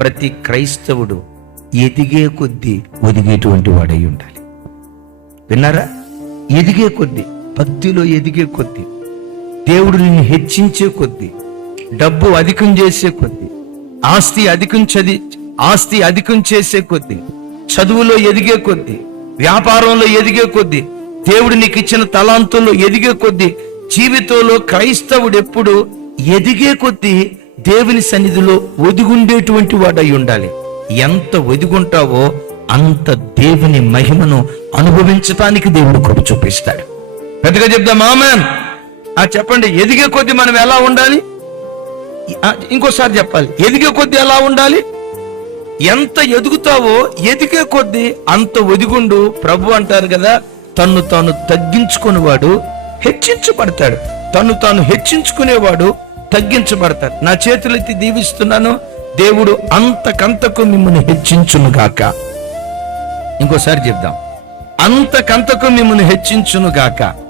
ప్రతి క్రైస్తవుడు ఎదిగే కొద్దీ ఒదిగేటువంటి వాడై ఉండాలి. విన్నారా? ఎదిగే కొద్దీ భక్తిలో ఎదిగే కొద్దీ దేవుడు నిన్ను హెచ్చించే కొద్దీ డబ్బు అధికం చేసే కొద్దీ ఆస్తి అధికం చది ఆస్తి అధికం చేసే కొద్దీ చదువులో ఎదిగే కొద్దీ వ్యాపారంలో ఎదిగే కొద్దీ దేవుడు నీకు ఇచ్చిన తలాంతుల్లో ఎదిగే కొద్దీ జీవితంలో క్రైస్తవుడు ఎప్పుడు ఎదిగే కొద్దీ దేవుని సన్నిధిలో ఒదిగుండేటువంటి వాడై ఉండాలి. ఎంత ఒదిగుంటావో అంత దేవుని మహిమను అనుభవించటానికి దేవుడు కృప చూపిస్తాడు. పెద్దగా చెప్దాం ఆమెన్. ఆ చెప్పండి ఎదిగే కొద్దీ మనం ఎలా ఉండాలి? ఇంకోసారి చెప్పాలి ఎదిగే కొద్ది ఎలా ఉండాలి? ఎంత ఎదుగుతావో ఎదిగే కొద్ది అంత ఒదిగుండు. ప్రభు అంటారు కదా తన్ను తాను తగ్గించుకునేవాడు హెచ్చించబడతాడు. తను తాను హెచ్చించుకునేవాడు తగ్గించబడతాడు. నా చేతులెత్తి దీవిస్తున్నాను దేవుడు అంతకంతకు మిమ్మల్ని హెచ్చించును గాక. ఇంకోసారి చెప్దాం. అంతకంతకు మిమ్మల్ని హెచ్చించును గాక.